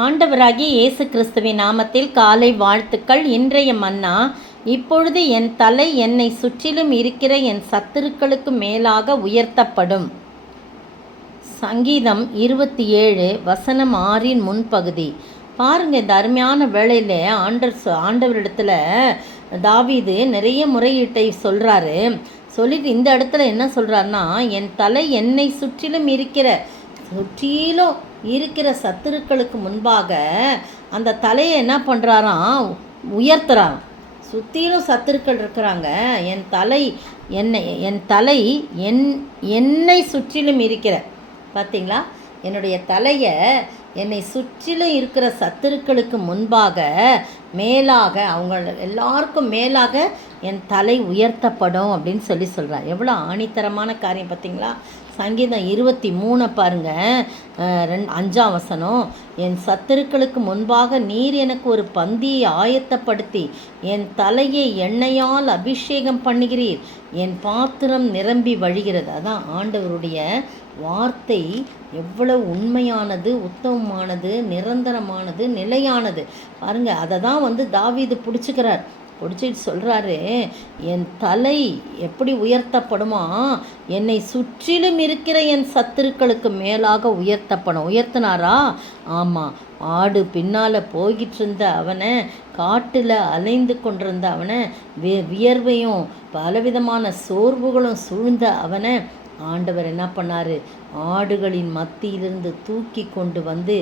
ஆண்டவராகிய இயேசு கிறிஸ்துவின் நாமத்தில் காலை வாழ்த்துக்கள். இன்றைய மன்னா, இப்பொழுது என் தலை என்னை சுற்றிலும் இருக்கிற என் சத்துருக்களுக்கு மேலாக உயர்த்தப்படும். சங்கீதம் 27 வசனம் 6 முன்பகுதி. பாருங்க, இந்த அருமையான வேளையில் ஆண்டவரிடத்துல தாவீது நிறைய முறையீட்டை சொல்கிறாரு. சொல்லிட்டு இந்த இடத்துல என்ன சொல்கிறாருன்னா, என் தலை என்னை சுற்றிலும் இருக்கிற சத்துருக்களுக்கு முன்பாக அந்த தலையை என்ன பண்ணுறாராம், உயர்த்துறான். சுற்றிலும் சத்துருக்கள் இருக்கிறாங்க, என் தலை என்னை சுற்றிலும் இருக்கிற, பார்த்தீங்களா, என்னுடைய தலையை என்னை சுற்றிலும் இருக்கிற சத்துருக்களுக்கு முன்பாக மேலாக, அவங்க எல்லாருக்கும் மேலாக என் தலை உயர்த்தப்படும் அப்படின்னு சொல்கிறார். எவ்வளோ ஆணித்தரமான காரியம் பார்த்தீங்களா. சங்கீதம் 23 பாருங்கள், 5 வசனம். என் சத்துருக்களுக்கு முன்பாக நீர் எனக்கு ஒரு பந்தியை ஆயத்தப்படுத்தி என் தலையை எண்ணெயால் அபிஷேகம் பண்ணுகிறீர், என் பாத்திரம் நிரம்பி வழிகிறது. அதான் ஆண்டவருடைய வார்த்தை எவ்வளவு உண்மையானது, உத்தமமானது, நிரந்தரமானது, நிலையானது பாருங்கள். அதை தான் தாவீது பிடிச்சிக்கிறார். பிடிச்சிட்டு சொல்கிறாரு, என் தலை எப்படி உயர்த்தப்படுமா, என்னை சுற்றிலும் இருக்கிற என் சத்துருக்களுக்கு மேலாக உயர்த்தப்படும். உயர்த்தினாரா? ஆமாம். ஆடு பின்னால் போய்கிட்டு இருந்த அவனை, காட்டில் அலைந்து கொண்டிருந்த அவனை, வியர்வையும் பலவிதமான சோர்வுகளும் சூழ்ந்த அவனை ஆண்டவர் என்ன பண்ணார், ஆடுகளின் மத்தியிலிருந்து தூக்கி கொண்டு வந்து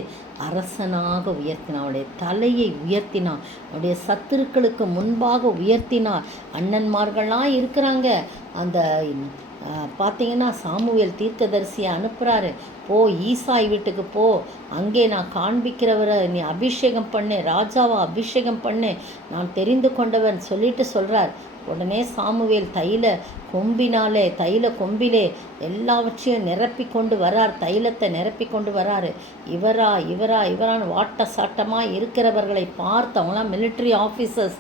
அரசனாக உயர்த்தினார். அவருடைய தலையை உயர்த்தினார், அவருடைய சத்துருக்களுக்கு முன்பாக உயர்த்தினார். அண்ணன்மார்கள்லாம் இருக்கிறாங்க. அந்த பார்த்தீங்கன்னா சாமுவேல் தீர்க்கதரிசியை அனுப்புகிறாரு, போ ஈசாய் வீட்டுக்கு போ, அங்கே நான் காண்பிக்கிறவரை நீ அபிஷேகம் பண்ணு, ராஜாவை அபிஷேகம் பண்ணு, நான் தெரிந்து கொண்டவன் சொல்லிட்டு சொல்கிறார். உடனே சாமுவேல் தைல கொம்பிலே எல்லாவற்றையும் நிரப்பி கொண்டு வரார், தைலத்தை நிரப்பி கொண்டு வராரு. இவரான்னு வாட்ட சாட்டமாக இருக்கிறவர்களை பார்த்து, அவங்களாம் மிலிட்ரி ஆஃபீஸர்ஸ்,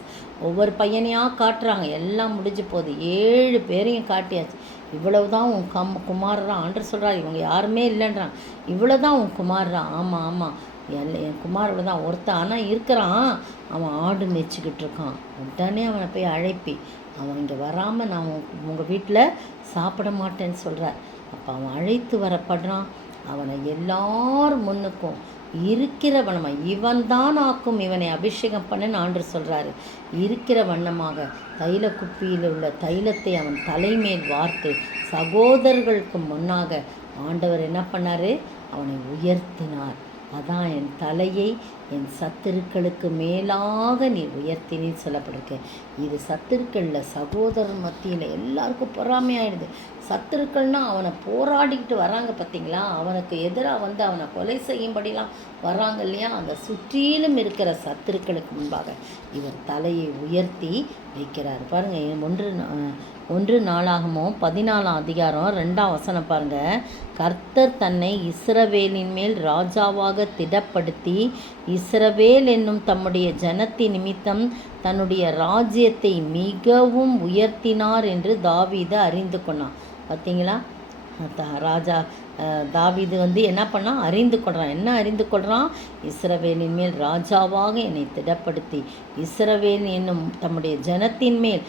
ஒவ்வொரு பையனையாக காட்டுறாங்க. எல்லாம் முடிஞ்சு போகுது, 7 பேரையும் காட்டியாச்சு. இவ்வளவுதான் உன் குமாரரான் ஆண்டவர் சொல்கிறார். இவங்க யாருமே இல்லைன்றான். இவ்வளோதான் உன் குமாரரான். ஆமாம், என் குமாரோட தான் ஒருத்தன், ஆனால் இருக்கிறான், அவன் ஆடு மேய்ச்சிக்கிட்டு இருக்கான். உடனே அவனை போய் அழைப்பி, அவன் இங்கே வராமல் நான் உங்கள் வீட்டில் சாப்பிட மாட்டேன்னு சொல்கிறார். அப்போ அவன் அழைத்து வரப்படுறான். அவனை எல்லார் முன்னுக்கும் இருக்கிற வண்ணமாக, இவன் தான் ஆக்கும் இவனை அபிஷேகம் பண்ணுன்னு ஆண்டவர் சொல்கிறாரு. இருக்கிற வண்ணமாக தைல குப்பியில் உள்ள தைலத்தை அவன் தலைமேல் வார்த்து சகோதரர்களுக்கு முன்னாக ஆண்டவர் என்ன பண்ணார், அவனை உயர்த்தினார். அதான் என் தலையை என் சத்துருக்களுக்கு மேலாக நீ உயர்த்தினேன்னு சொல்லப்படுது. இது சத்துருக்களில் சகோதரன் மத்தியில் எல்லாருக்கும் பொறாமையாயிடுது. சத்துருக்கள்னால் அவனை போராடிக்கிட்டு வராங்க பார்த்தீங்களா, அவனுக்கு எதிராக அவனை கொலை செய்யும்படிலாம் வராங்க இல்லையா. அந்த சுற்றிலும் இருக்கிற சத்துருக்களுக்கு முன்பாக இவர் தலையை உயர்த்தி வைக்கிறார். பாருங்கள், 1 நாளாகமம் 14 அதிகாரம் 2 வசனம் பாருங்கள். கர்த்தர் தன்னை இஸ்ரவேலின் மேல் ராஜாவாக திடப்படுத்தி இஸ்ரவேல் என்னும் தம்முடைய ஜனத்தின் நிமித்தம் தன்னுடைய ராஜ்யத்தை மிகவும் உயர்த்தினார் என்று தாவீது அறிந்து கொண்டான். பார்த்தீங்களா, ராஜா தாவீது என்ன பண்ணான், அறிந்து கொள்கிறான். என்ன அறிந்து கொள்கிறான், இஸ்ரவேலின் மேல் ராஜாவாக என்னை திடப்படுத்தி இஸ்ரவேல் என்னும் தம்முடைய ஜனத்தின் மேல்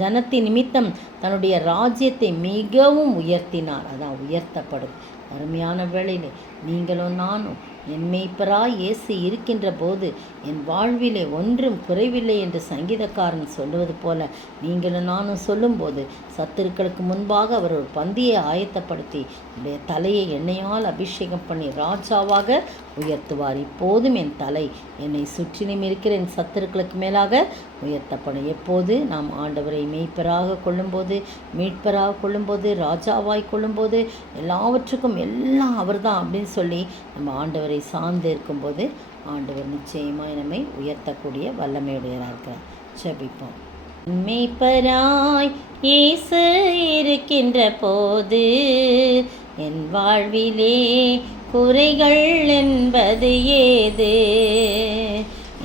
ஜனத்தின் நிமித்தம் தன்னுடைய ராஜ்யத்தை மிகவும் உயர்த்தினார். அதான் உயர்த்தப்படுது. அருமையான வேளையிலே நீங்களும் நானும் என் மேய்ப்பராய் இயேசு இருக்கின்ற போது என் வாழ்விலே ஒன்றும் குறைவில்லை என்று சங்கீதக்காரன் சொல்லுவது போல நீங்களும் நானும் சொல்லும்போது சத்துருக்களுக்கு முன்பாக அவர் ஒரு பந்தியை ஆயத்தப்படுத்தி என்னுடைய தலையை எண்ணெயால் அபிஷேகம் பண்ணி ராஜாவாக உயர்த்துவார். இப்போதும் என் தலை என்னை சுற்றிலும் இருக்கிற என் சத்துருக்களுக்கு மேலாக உயர்த்தப்படும். எப்போது நாம் ஆண்டவரை மீட்பராக கொள்ளும்போது ராஜாவாய் கொள்ளும்போது எல்லாவற்றுக்கும் எல்லாம் அவர் தான் அப்படின்னு சொல்லி நம்ம ஆண்டவரை சார்ந்து இருக்கும்போது ஆண்டவர் நிச்சயமாய் நம்மை உயர்த்தக்கூடிய வல்லமையுடையராக இருக்கிறார். ஜெபிப்போம். மேய்ப்பராய் இயேசு இருக்கின்ற போது என் வாழ்விலே குறைகள் என்பது ஏது?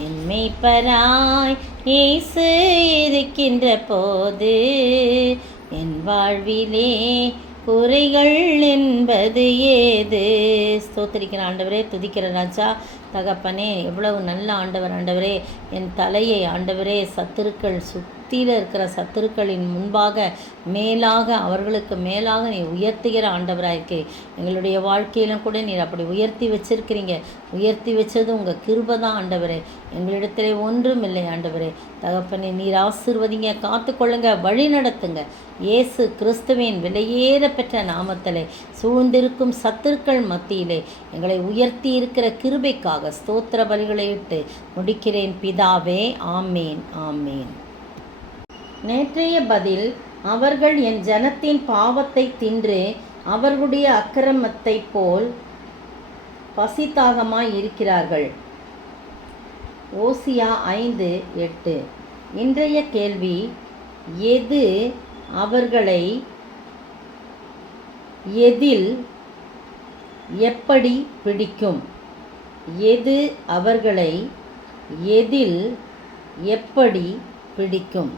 என் மேய்ப்பராய் இயேசு இருக்கின்ற போது என் வாழ்விலே குறைகள் என்பது ஏது. ஸ்தோத்திரிக்கிற ஆண்டவரே, துதிக்கிற ராஜா தகப்பனே, எவ்வளவு நல்ல ஆண்டவர் ஆண்டவரே. என் தலையை ஆண்டவரே சத்துருக்கள் சுற்றியில் இருக்கிற சத்துருக்களின் முன்பாக மேலாக அவர்களுக்கு மேலாக நீ உயர்த்துகிற ஆண்டவராயிருக்கு. எங்களுடைய வாழ்க்கையிலும் கூட நீர் அப்படி உயர்த்தி வச்சிருக்கிறீங்க. உயர்த்தி வச்சது உங்கள் கிருபை தான் ஆண்டவரே. எங்களிடத்திலே ஒன்றும் இல்லை ஆண்டவரே. தகப்பனே, நீர் ஆசீர்வதிங்க, காத்துக்கொள்ளுங்க, வழி நடத்துங்க. இயேசு கிறிஸ்துவின் விலையேற பெற்ற நாமத்திலே சூழ்ந்திருக்கும் சத்துருக்கள் மத்தியிலே எங்களை உயர்த்தி இருக்கிற கிருபைக்காக ஸ்தோத்திர பலிகளை இட்டு முடிக்கிறேன் பிதாவே. ஆமேன், ஆமேன். நேற்றைய பதில்: அவர்கள் என் ஜனத்தின் பாவத்தை தின்று அவர்களுடைய அக்கிரமத்தை போல் பசித்தாகமாய் இருக்கிறார்கள். ஓசியா 5:8. இன்றைய கேள்வி: எது அவர்களை எதில் எப்படி பிடிக்கும்? எது அவர்களை எதில் எப்படி பிடிக்கும்?